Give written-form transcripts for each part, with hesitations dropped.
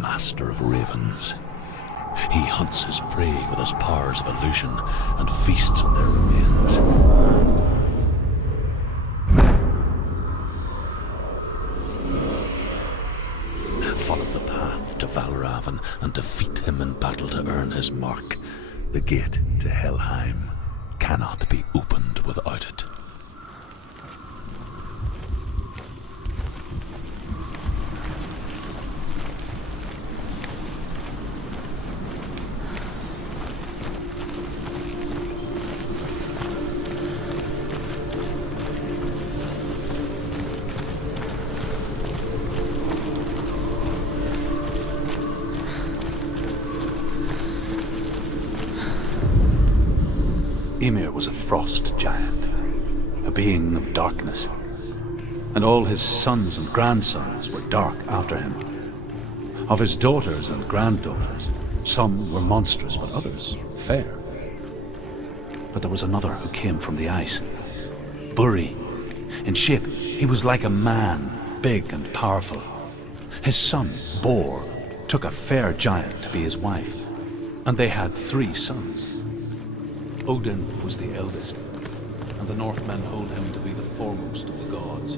master of ravens. He hunts his prey with his powers of illusion and feasts on their remains. Follow the path to Valravan and defeat him in battle to earn his mark. The gate to Helheim cannot be opened without it. Ymir was a frost giant, a being of darkness, and all his sons and grandsons were dark after him. Of his daughters and granddaughters, some were monstrous, but others fair. But there was another who came from the ice. Buri. In shape, he was like a man, big and powerful. His son, Bor, took a fair giant to be his wife, and they had 3 sons. Odin was the eldest, and the Northmen hold him to be the foremost of the gods,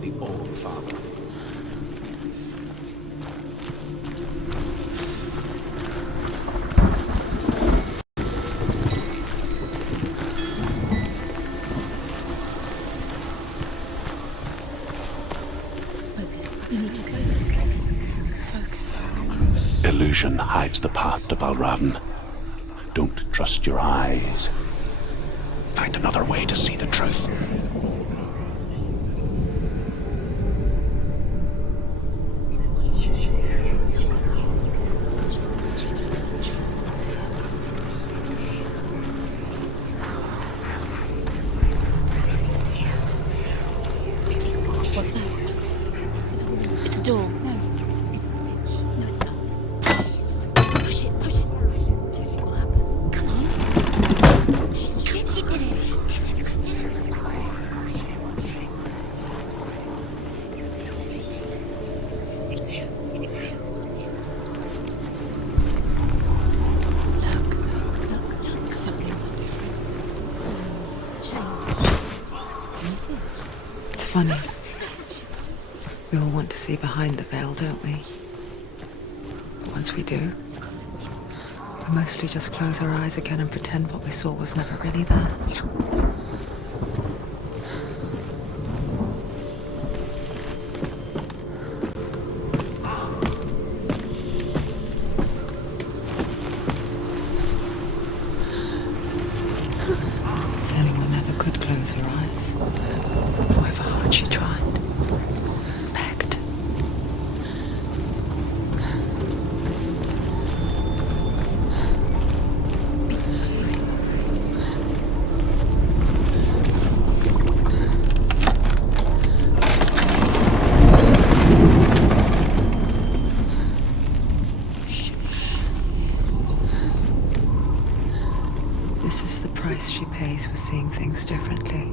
the All-Father. Illusion hides the path to Valravan. Don't trust your eyes. Find another way to see the truth. What's that? It's a door. No, it's not. Jeez. Push it down. Do you think will happen? Come on. She did it. Look. Something's different. Can you see it? It's funny. We all want to see behind the veil, don't we? Once we do, we mostly just close our eyes again and pretend what we saw was never really there. Selima never could close her eyes, however hard she tried. Begged. This is the price she pays for seeing things differently.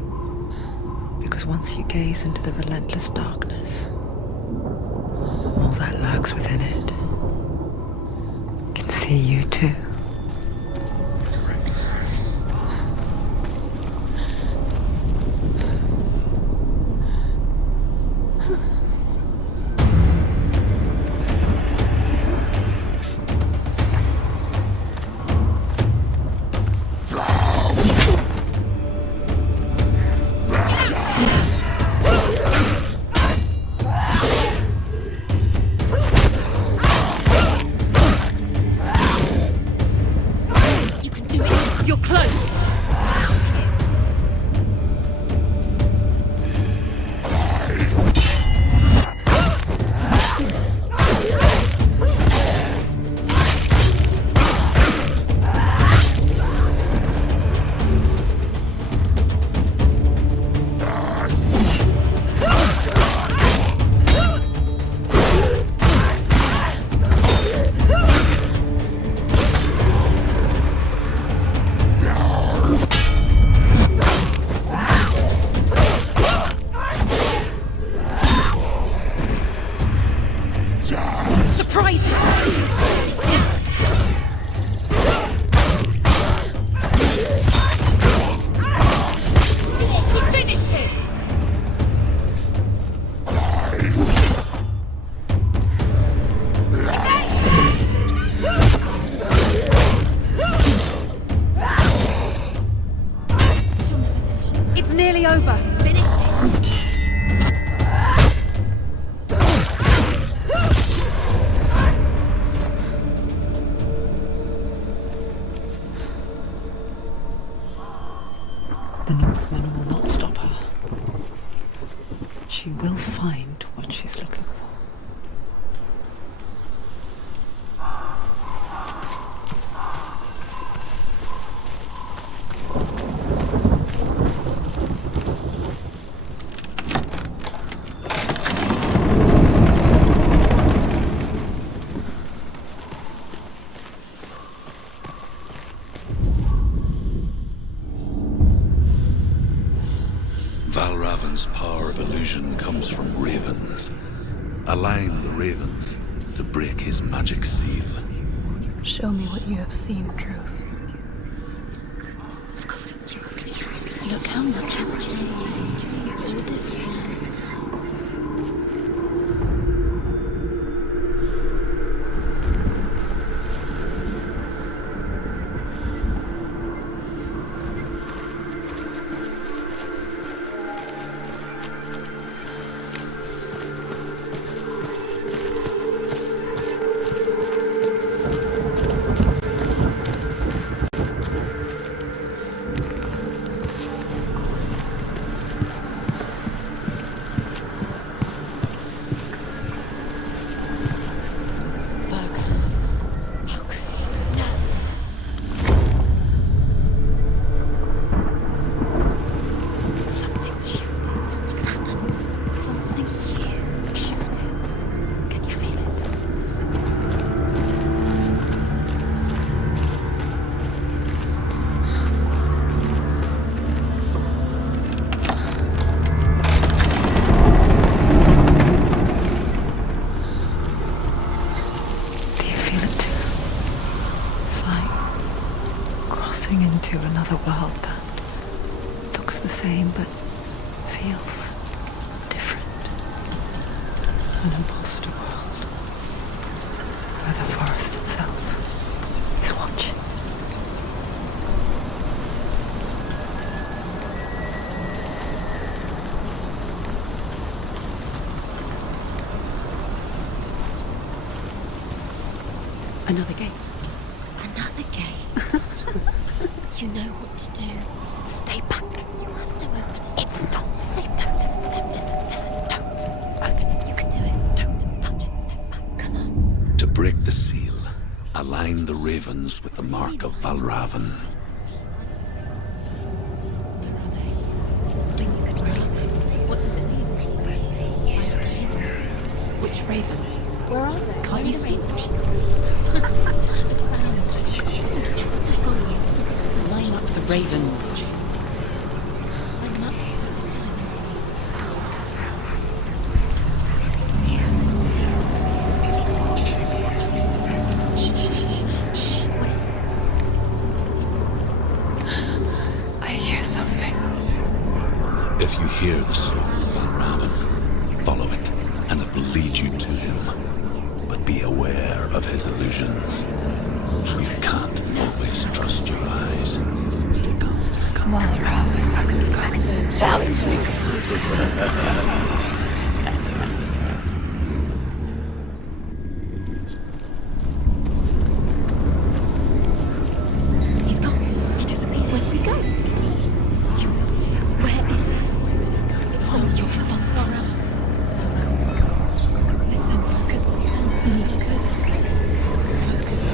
Because once you gaze into the relentless darkness, all that lurks within it can see you too. Surprise him! He finished him! She'll never finish it. It's nearly over. Finish it! The Northman will not stop her. She will find what she's looking for. Valravan's power of illusion comes from ravens. Align the ravens to break his magic seal. Show me what you have seen, Truth. Look how much it's changed. It's all different now. Something's shifted. Something's happened. Something huge shifted. Can you feel it? Do you feel it too? It's like crossing into another world that looks the same but feels different. An imposter world where the forest itself is watching. Another gate. Another gate. You know what to do. Stay back. You have to open it. It's not safe. Don't listen to them. Listen. Don't. Open it. You can do it. Don't touch it. Step back. Come on. To break the seal, align the ravens with the mark of Valravan. Where are they? Where are they? What does it mean? Which ravens? Where are they? Can't you see them? She can't see them. The ground. To follow it. Line up the ravens. I'm not. Shh. What is it? I hear something. If you hear the soul of Valravan, follow it, and it will lead you to him. But be aware of his illusions. You can't always trust your eyes. Come on, Rav. Challenge me. He's gone. He disappeared. Where did he go? Where is he? It's all your fault. Listen, focus. You need to focus. Focus.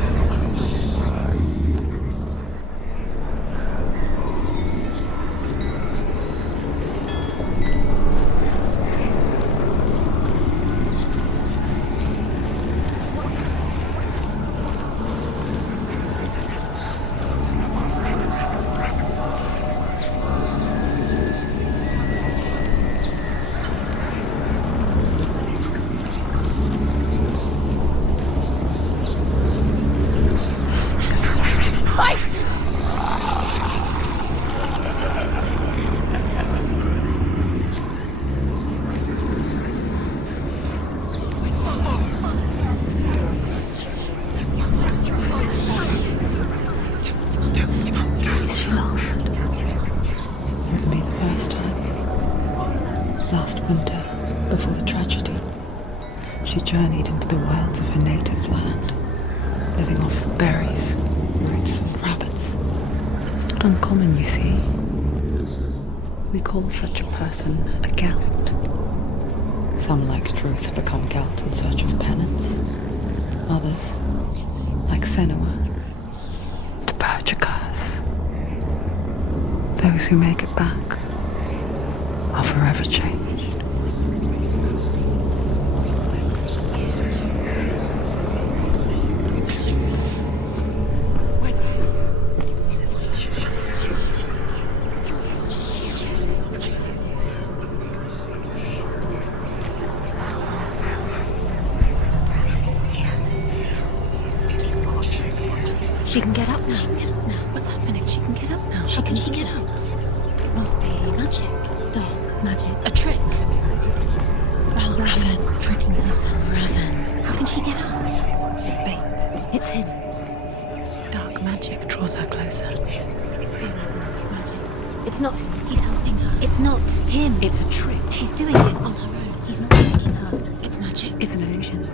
uncommon, you see. We call such a person a Gelt. Some, like Druth, become Gelt in search of penance. Others, like Senua, to purge a curse. Those who make it back are forever changed. She can get up now. She can get up now. What's happening? She can get up now. How can she get out? It must be magic. Dark magic. A trick. Raven. Tricking her. Raven. How can she get out? Bait. It's him. Dark magic draws her closer. It's not him. He's helping her. It's not him. It's a trick. She's doing it on her own. He's not making her. It's magic. It's an illusion.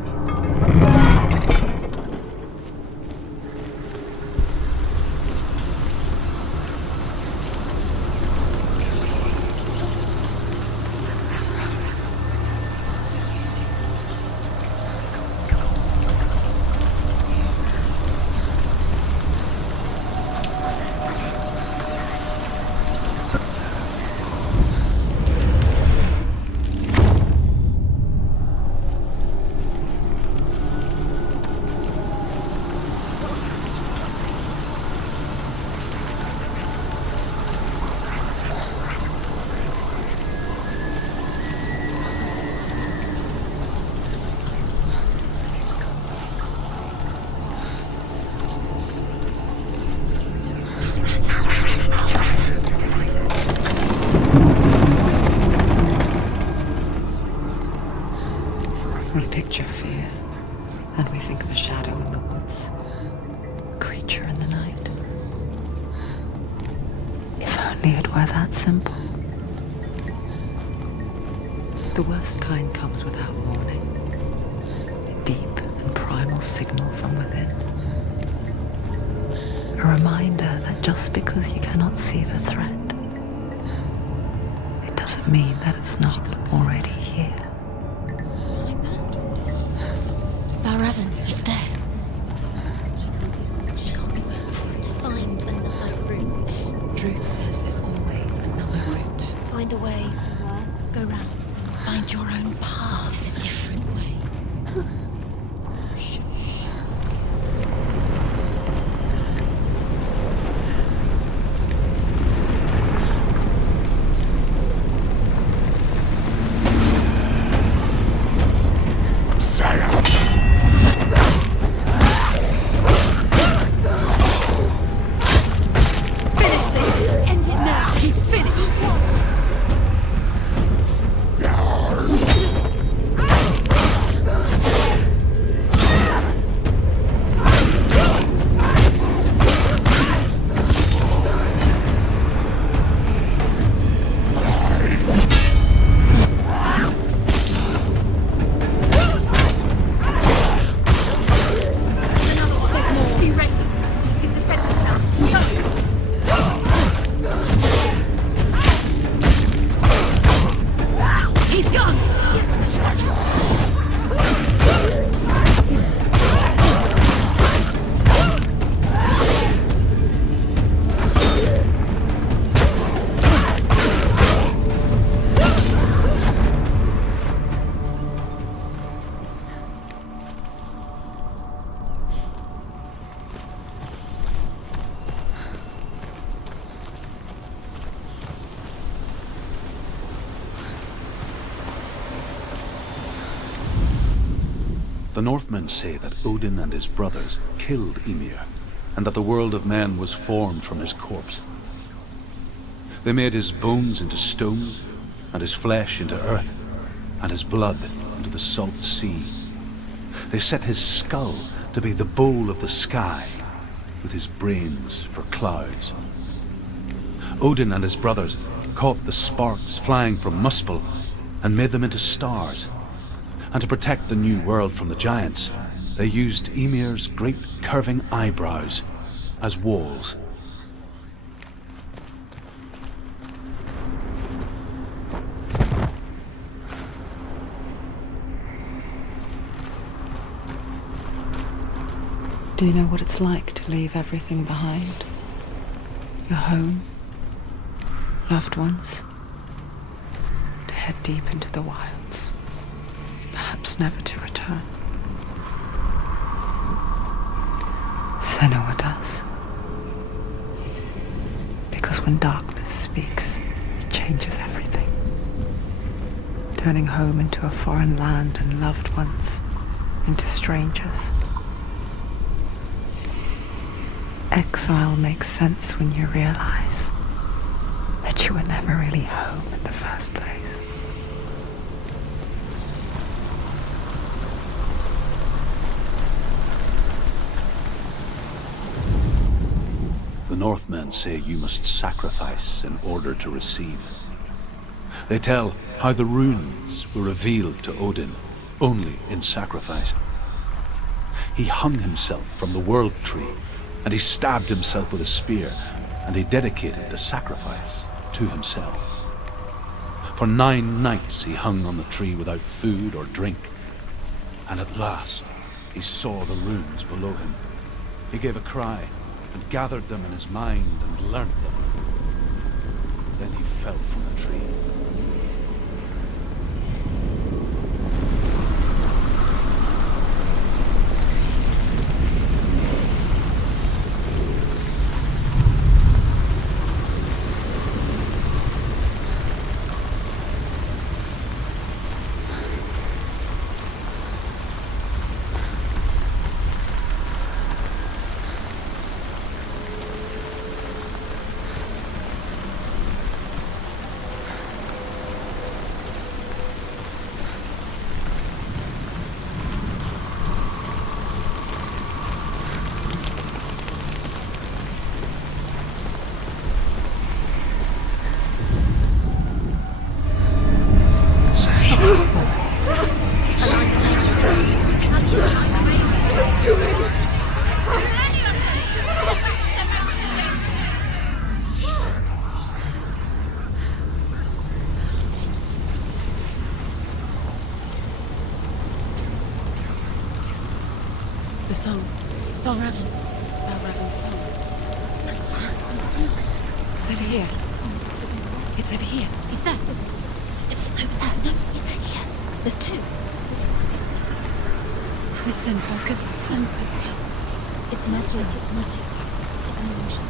We picture fear, and we think of a shadow in the woods, a creature in the night. If only it were that simple. The worst kind comes without warning. Deep and primal signal from within. A reminder that just because you cannot see the threat, it doesn't mean that it's not already here. Raven, he's there. She can't be lost. Find another route. Druth says there's always another route. Find a way somewhere. Go round somewhere. Find your own path. There's a different way. The Northmen say that Odin and his brothers killed Ymir, and that the world of men was formed from his corpse. They made his bones into stone, and his flesh into earth, and his blood into the salt sea. They set his skull to be the bowl of the sky, with his brains for clouds. Odin and his brothers caught the sparks flying from Muspel and made them into stars. And to protect the new world from the giants, they used Ymir's great curving eyebrows as walls. Do you know what it's like to leave everything behind? Your home, loved ones, to head deep into the wilds, perhaps never to return. Senua does. Because when darkness speaks, it changes everything, turning home into a foreign land and loved ones into strangers. Exile makes sense when you realize that you were never really home in the first place. The Northmen say you must sacrifice in order to receive. They tell how the runes were revealed to Odin only in sacrifice. He hung himself from the world tree, and he stabbed himself with a spear, and he dedicated the sacrifice to himself. For 9 nights he hung on the tree without food or drink, and at last he saw the runes below him. He gave a cry, and gathered them in his mind and learnt them. Then he fell from the tree. The song. Balraven's song. It's over here. It's over here. Is that? It's over there. No, it's here. There's 2. Listen, focus. It's magic. It's magic. It's an emotion.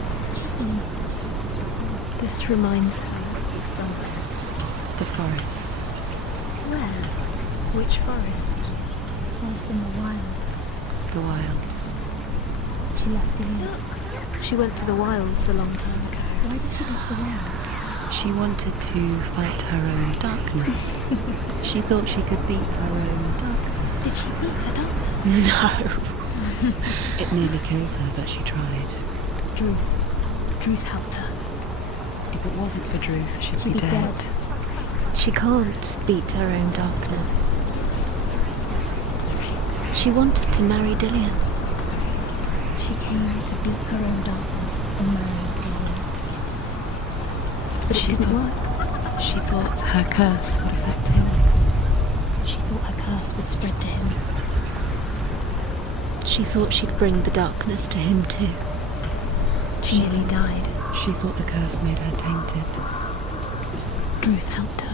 This reminds her of somewhere. The forest. Where? Which forest? Forest in the wilds. The wilds. She left Dillian. She went to the wilds a long time ago. Why did she go to the wilds? She wanted to fight her own darkness. She thought she could beat her own darkness. Did she beat the darkness? No. It nearly killed her, but she tried. Druth helped her. If it wasn't for Druth, she'd be dead. She can't beat her own darkness. She wanted to marry Dillian. She came to beat her own darkness and marry Dillian. But it didn't work. She thought her curse would affect him. She thought her curse would spread to him. She thought she'd bring the darkness to him too. She nearly died. She thought the curse made her tainted. Druth helped her.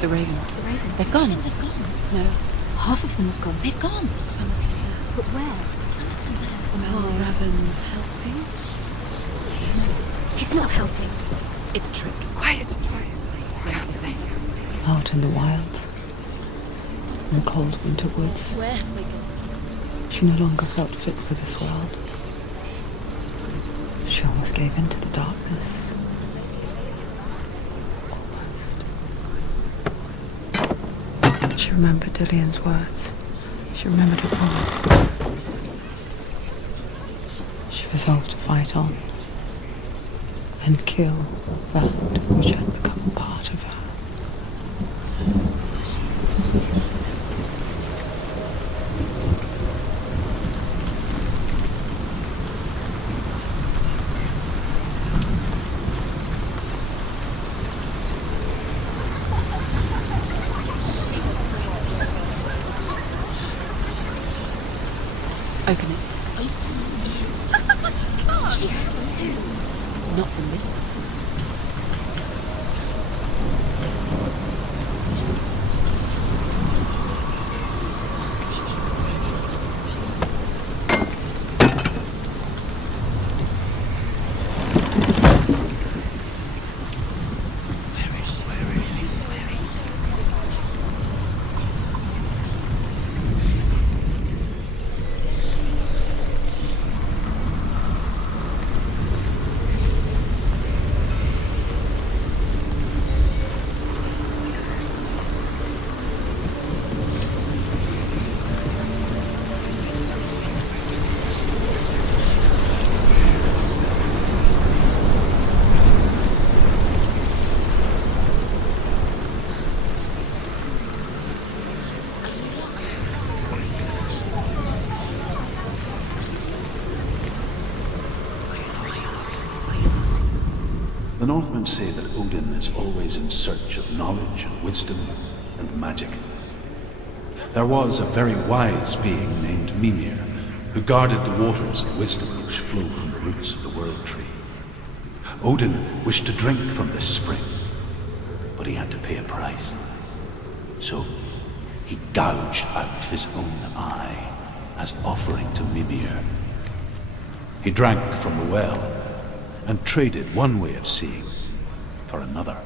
The ravens. The ravens. They've gone. They've gone. No. Half of them have gone. They've gone. Some are still here. But where? Some of them there. Balraven's helping. He's not helping. It's a trick. Quiet. Out in the wilds, in the cold winter woods, Where have we gone? she no longer felt fit for this world. She almost gave in to the darkness. Almost. She remembered Dillian's words. She remembered her promise. She resolved to fight on and kill that which had become a part of her. Open it. She has to. Not from this side. The Northmen say that Odin is always in search of knowledge and wisdom and magic. There was a very wise being named Mimir, who guarded the waters of wisdom which flow from the roots of the World Tree. Odin wished to drink from this spring, but he had to pay a price. So he gouged out his own eye as offering to Mimir. He drank from the well and traded one way of seeing for another.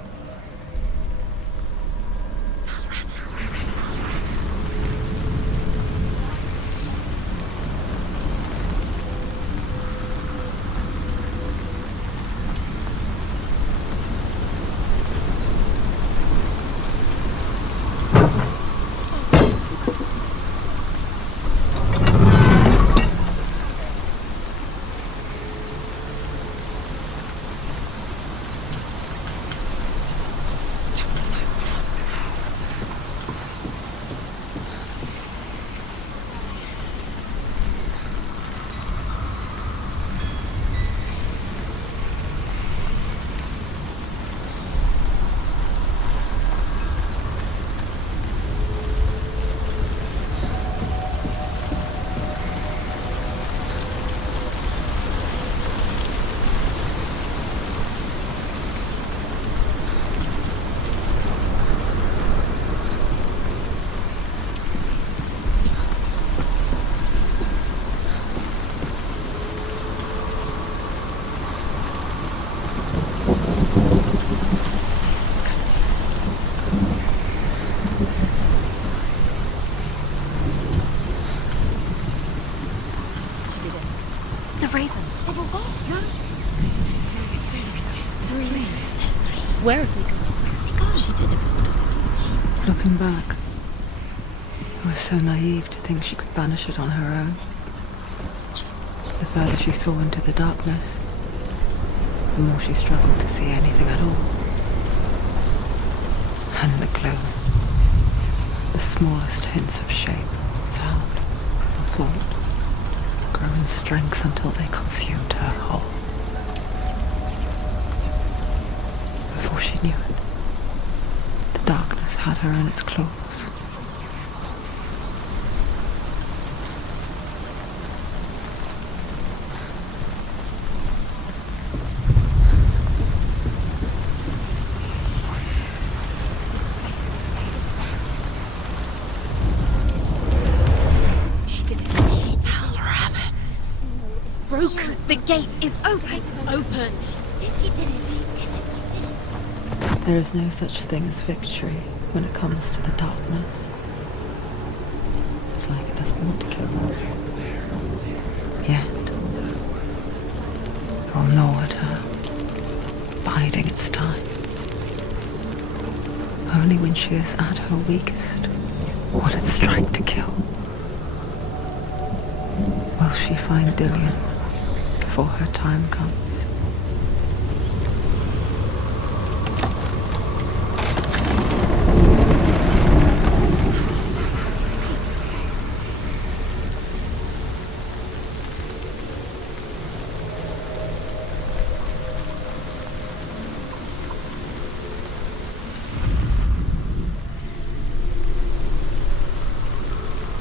Where have they gone? She did it, doesn't it? Looking back, I was so naive to think she could banish it on her own. The further she saw into the darkness, the more she struggled to see anything at all. And the glows, the smallest hints of shape, sound, or thought, grow in strength until they consumed her whole. Before she knew it, the darkness had her in its claws. She did it. Broken. The gate is open. Open. She did it. There is no such thing as victory when it comes to the darkness. It's like it doesn't want to kill her. Yet, it will gnaw at her, biding its time. Only when she is at her weakest will it strike to kill. Will she find Dillion before her time comes?